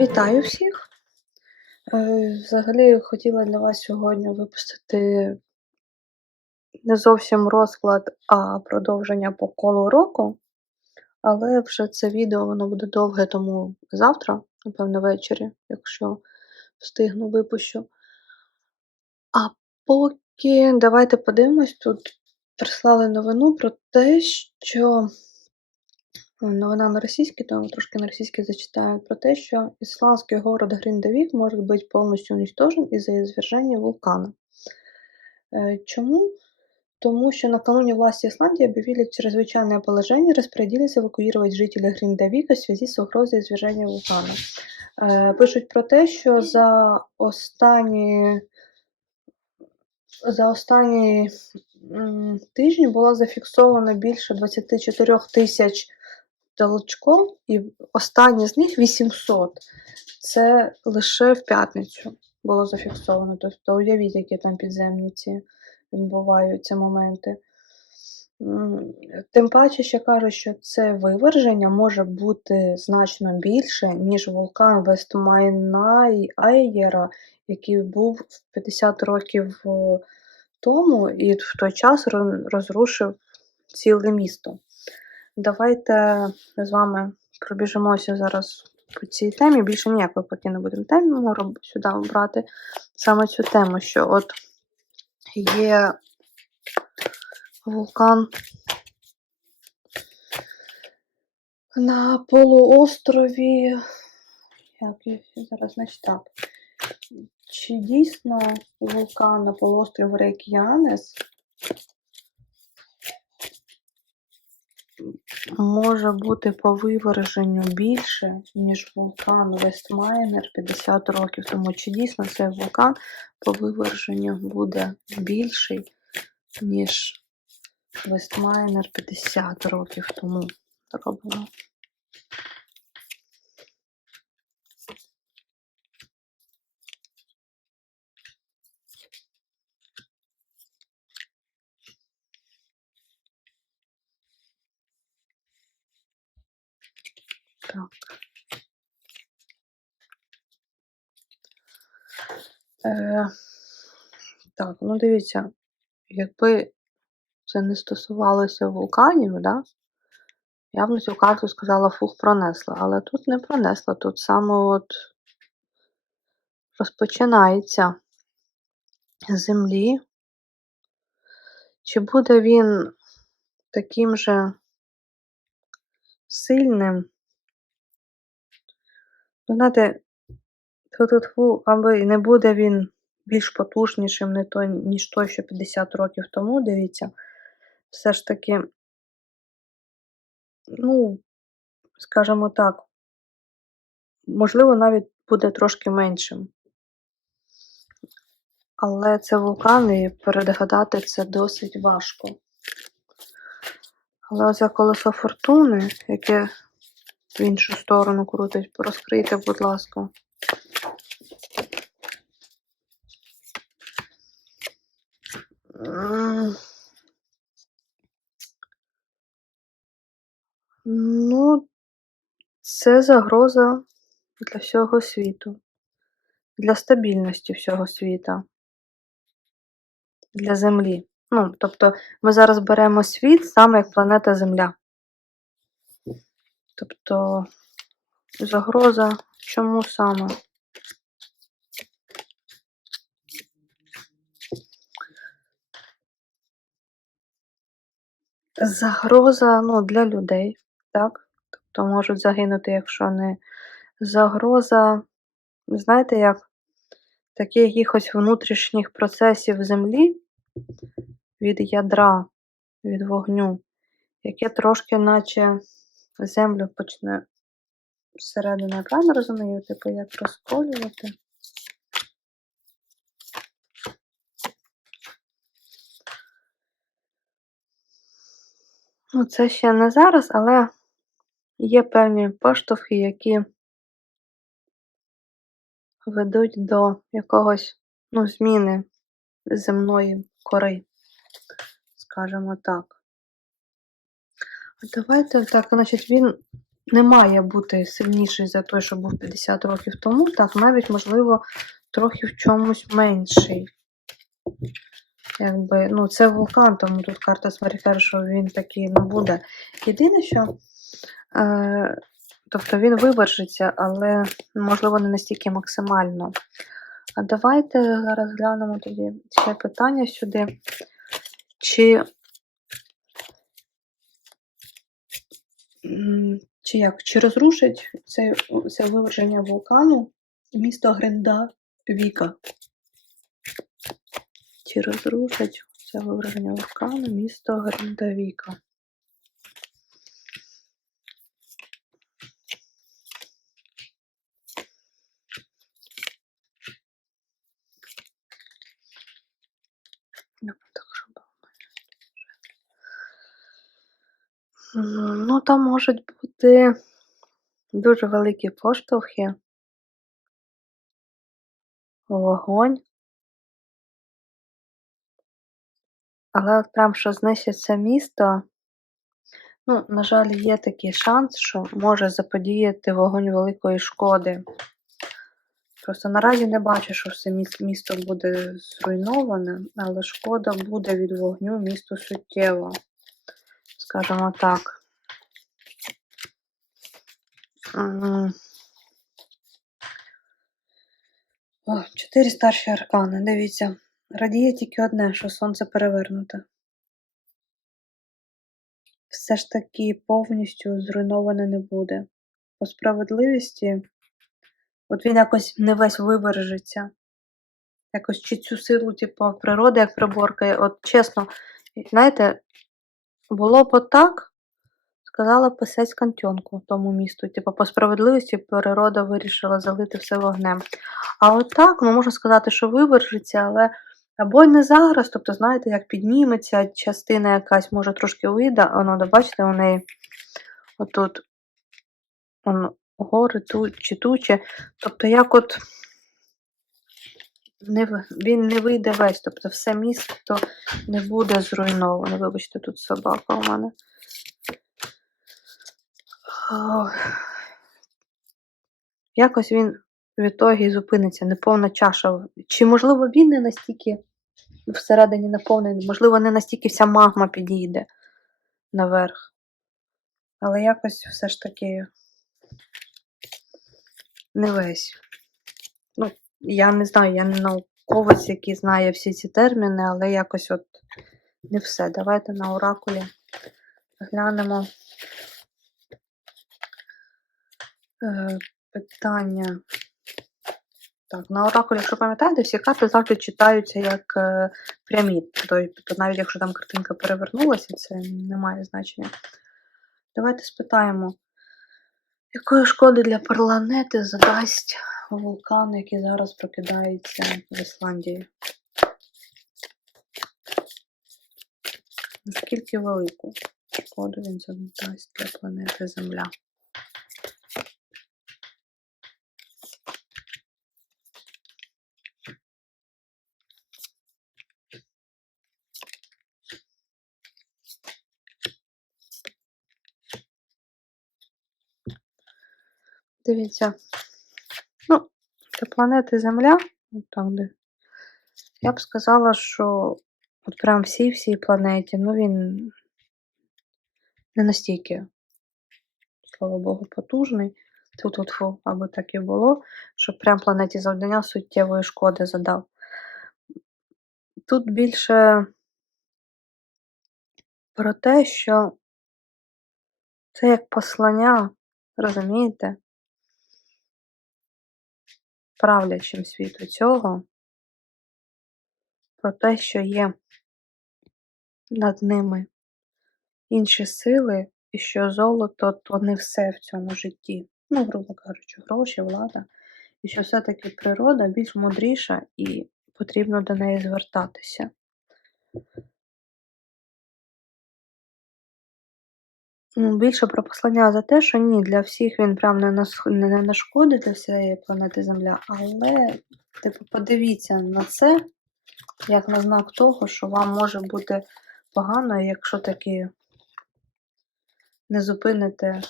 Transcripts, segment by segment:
Вітаю всіх! Е, Взагалі хотіла для вас сьогодні випустити не зовсім розклад, а продовження по колу року. Але вже це відео воно буде довге, тому завтра, напевно, ввечері, якщо встигну, випущу. А поки давайте подивимось, тут прислали новину про те, що Новина на російській, тому трошки на російській зачитаю про те, що исландский город Гриндавик может быть полностью уничтожен из-за извержения вулкана. Е, Чому? Тому що накануне власти Исландии объявили чрезвычайное положение, распорядились эвакуировать жителей Гриндавіка в связи з угрозою извержения вулкану. Е, Пишуть про те, що за останні за останні м, тижні було зафіксовано більше 24 тисяч толчков, і останнє з них 800. Це лише в п'ятницю було зафіксовано. Тобто уявіть, які там підземні ці відбуваються моменти. Тим паче, ще кажуть, що це виверження може бути значно більше, ніж вулкан Вестмайнай Айєра, який був в 50 років е, тому і в той час розрушив ціле місто. Давайте з вами пробіжимося зараз по цій темі. Більше ніякої поки не будемо тему сюди брати. Саме цю тему, що от є вулкан на полуострові. Як я зараз значить так. Чи дійсно вулкан на полуострові Рейк'янес може бути по виверженню більше, ніж вулкан Вестмайнер 50 років тому. Чи дійсно цей вулкан по виверженню буде більший, ніж Вестмайнер 50 років тому зроблено? Так. Е, так, ну дивіться, якби це не стосувалося вулканів, да, я б на цю карту сказала фух пронесла, але тут не пронесла, тут саме от розпочинається з землі. Чи буде він таким же сильним? Ну, знаєте, тьфу-тьфу-тьфу, аби не буде він більш потужнішим, не той, ніж той, що 50 років тому, дивіться, все ж таки, ну, скажімо так, можливо, навіть буде трошки меншим. Але це вулкан, і передгадати це досить важко. Але оце колесо фортуни, яке в іншу сторону крутить, розкрийте, будь ласка. Ну, це загроза для всього світу, для стабільності всього світа, для Землі. Ну, тобто ми зараз беремо світ саме як планета Земля. Тобто загроза чому саме? Загроза ну, для людей, так? Тобто можуть загинути, якщо не загроза, знаєте, як таких якихось внутрішніх процесів землі від ядра, від вогню, яке трошки, наче землю почне зсередини, я правильно розумію, типу, як розколювати. Ну, це ще не зараз, але є певні поштовхи, які ведуть до якогось ну, зміни земної кори, скажімо так. Давайте так, значить, він не має бути сильніший за той, що був 50 років тому, так, навіть, можливо, трохи в чомусь менший. Якби, ну, це вулкан, тому тут карта каже, що він такий не буде. Єдине, що е, тобто він вивержиться, але, можливо, не настільки максимально. А давайте зараз глянемо тоді ще питання сюди. Чи, чи як? Чи розрушить це, це виверження вулкану місто Гренда Віка? Чи розрушить це виверження вулкану місто Гриндавіка? Ну, Ну, там можуть бути дуже великі поштовхи. Вогонь. Але от прям що знищить це місто, ну, на жаль, є такий шанс, що може заподіяти вогонь великої шкоди. Просто наразі не бачу, що все місто буде зруйноване, але шкода буде від вогню місту суттєво. Скажімо так. Чотири старші аркани. Дивіться. Радіє тільки одне, що сонце перевернуте. Все ж таки повністю зруйноване не буде. По справедливості, от він якось не весь вивержиться. Якось чи цю силу, типу, природи, як приборкає. От чесно, знаєте, було б отак, сказала писець Кантьонку тому місту. Типу, по справедливості природа вирішила залити все вогнем. А от так, ну можна сказати, що вивержиться, але або не зараз, тобто, знаєте, як підніметься частина якась, може трошки вийде, воно, да, бачите, у неї отут он, гори ту, чи тучі. Тобто, як от не, він не вийде весь, тобто все місто не буде зруйноване. Вибачте, тут собака у мене. Ох. Якось він в ітогі зупиниться, неповна чаша. Чи, можливо, він не настільки всередині наповнений, можливо, не настільки вся магма підійде наверх. Але якось все ж таки не весь. Я не знаю, я не науковець, який знає всі ці терміни, але якось от не все. Давайте на оракулі глянемо е, питання. Так, на оракулі, якщо пам'ятаєте, всі карти завжди читаються як е, прямі. Тобто, навіть якщо там картинка перевернулася, це не має значення. Давайте спитаємо, якої шкоди для планети задасть вулкан, який зараз прокидається в Ісландії? Наскільки велику шкоду він задасть для планети Земля? Дивіться. Для планети Земля, от так де. Я б сказала, що от прям всій-всій планеті, ну він не настільки, слава Богу, потужний. Тут от фу, аби так і було, щоб прям планеті завдання суттєвої шкоди задав. Тут більше про те, що це як послання, розумієте? Правлячим світу цього, про те, що є над ними інші сили, і що золото то не все в цьому житті. Ну, грубо кажучи, гроші, влада, і що все-таки природа більш мудріша і потрібно до неї звертатися. Ну, більше про послання за те, що ні, для всіх він прям не, нас, не, нашкодить для всієї планети Земля, але, типу, подивіться на це, як на знак того, що вам може бути погано, якщо таки не зупините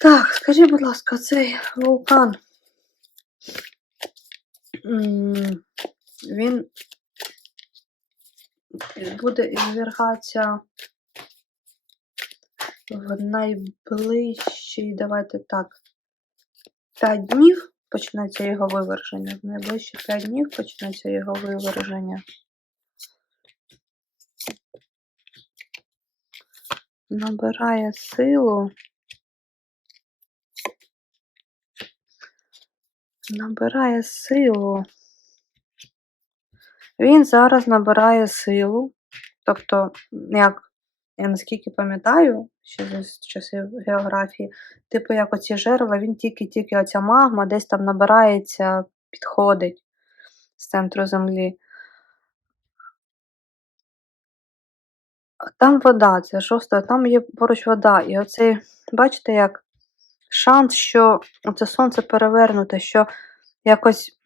Так, скажіть, будь ласка, цей вулкан. Він буде ізвергатися в найближчі, давайте так, 5 днів почнеться його виверження. В найближчі 5 днів почнеться його виверження. Набирає силу. Набирає силу. Він зараз набирає силу. Тобто, як я наскільки пам'ятаю, ще з часів географії, типу, як оці жерла, він тільки-тільки оця магма десь там набирається, підходить з центру землі. Там вода, це шосте, там є поруч вода. І оцей, бачите, як шанс, що оце сонце перевернуте, що якось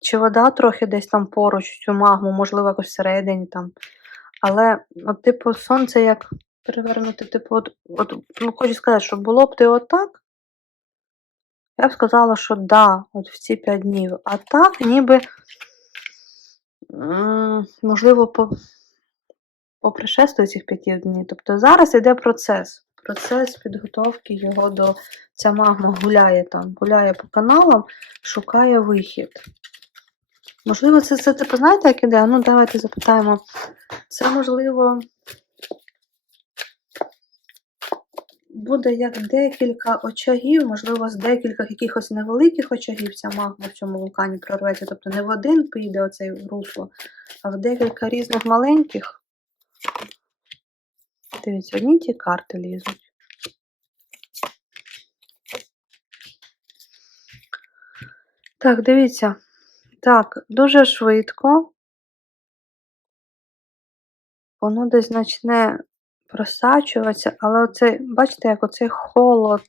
чи вода трохи десь там поруч цю магму, можливо, якось всередині там. Але, от, типу, сонце як перевернути, типу, от, от, ну, хочу сказати, що було б ти отак, я б сказала, що да, от в ці 5 днів. А так, ніби, можливо, по, по пришествию цих 5 днів. Тобто зараз йде процес. Процес підготовки його до. Ця магма гуляє там, гуляє по каналам, шукає вихід. Можливо, це, це типу, знаєте, як іде? Ну, давайте запитаємо. Це, можливо, буде як декілька очагів, можливо, з декілька якихось невеликих очагів ця магма в цьому вулкані прорветься. Тобто не в один піде оцей русло, а в декілька різних маленьких. Дивіться, одні ті карти лізуть. Так, дивіться. Так, дуже швидко. Воно десь почне просачуватися, але оцей, бачите, як оцей холод.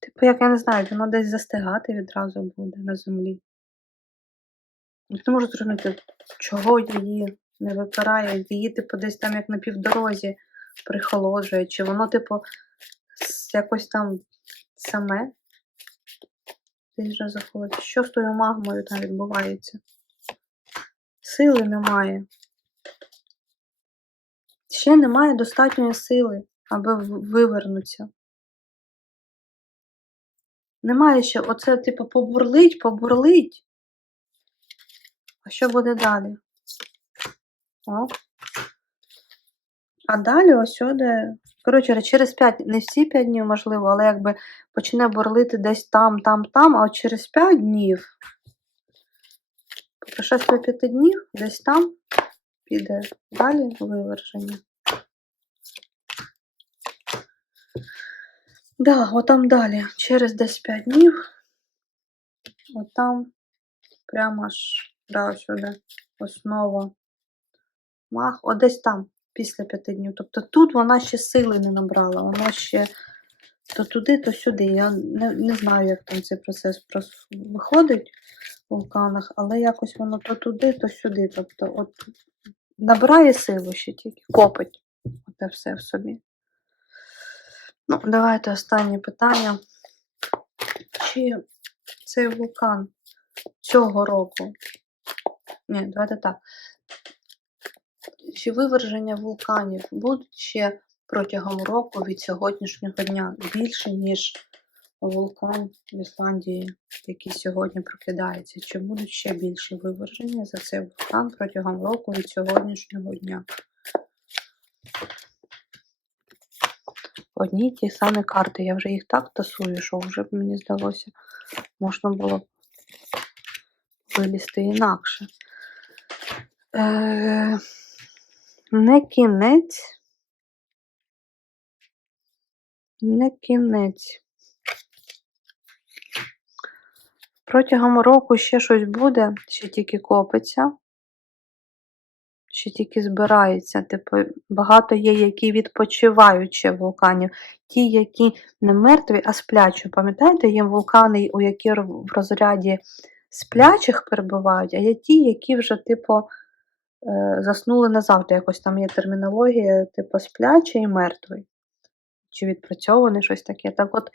Типу, як я не знаю, воно десь застигати відразу буде на землі. Не можу зрозуміти, чого її не випирає. Її, типу, десь там як на півдорозі прихолоджує, чи воно, типу, якось там саме десь вже заходить. Що з тою магмою там відбувається? Сили немає. Ще немає достатньої сили, аби вивернутися. Немає ще, оце, типу, побурлить, побурлить. А що буде далі? О. А далі ось сюди. Коротше, через 5, не всі 5 днів, можливо, але якби почне бурлити десь там, там, там, а от через 5 днів, по прошествию 5 днів, десь там піде далі виверження. Да, отам далі, через десь 5 днів, отам прямо аж да, сюди, основа. Мах, от десь там, після 5 днів. Тобто тут вона ще сили не набрала, вона ще то туди, то сюди. Я не, не знаю, як там цей процес виходить в вулканах, але якось воно то туди, то сюди. Тобто, от набирає силу ще тільки, копить оте все в собі. Ну, давайте останнє питання. Чи цей вулкан цього року? Ні, давайте так. Чи виверження вулканів будуть ще протягом року від сьогоднішнього дня більше, ніж вулкан в Ісландії, який сьогодні прокидається? Чи будуть ще більше виверження за цей вулкан протягом року від сьогоднішнього дня? Одні ті самі карти. Я вже їх так тасую, що вже б мені здалося, можна було вилізти інакше. Е, не кінець. Не кінець. Протягом року ще щось буде, ще тільки копиться, ще тільки збирається. Типу, багато є, які відпочивають ще вулканів. Ті, які не мертві, а сплячі. Пам'ятаєте, є вулкани, у які в розряді сплячих перебувають, а є ті, які вже, типу, заснули назавжди. Якось там є термінологія, типу, сплячий і мертвий. Чи відпрацьований щось таке. Так от,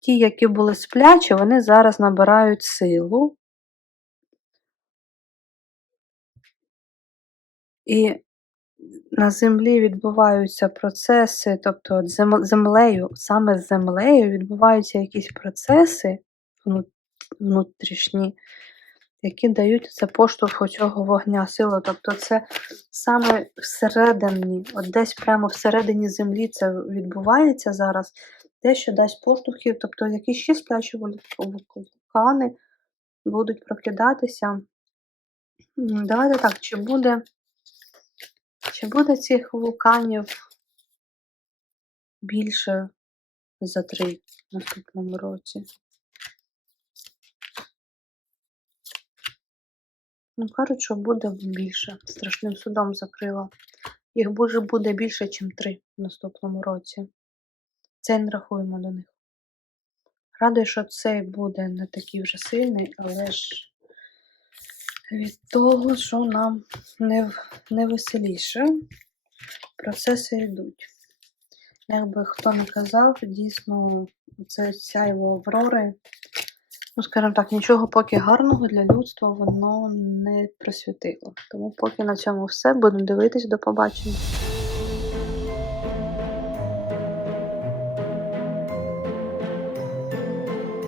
ті, які були сплячі, вони зараз набирають силу. І на землі відбуваються процеси, тобто землею, саме з землею відбуваються якісь процеси внутрішні, які дають це поштовх цього вогня, силу. Тобто це саме всередині, от десь прямо всередині землі це відбувається зараз, те, що дасть поштовхи, тобто якісь ще сплячі вулкани будуть прокидатися. Давайте так, чи буде, чи буде цих вулканів більше за три в наступному році? Ну, кажуть, що буде більше. Страшним судом закрила. Їх буде, буде більше, ніж три в наступному році. Це не рахуємо до них. Радий, що цей буде не такий вже сильний, але ж від того, що нам не, не веселіше, процеси йдуть. Якби хто не казав, дійсно, це сяйво Аврори, ну, скажімо так, нічого поки гарного для людства воно не просвітило. Тому поки на цьому все. Будемо дивитись, до побачення.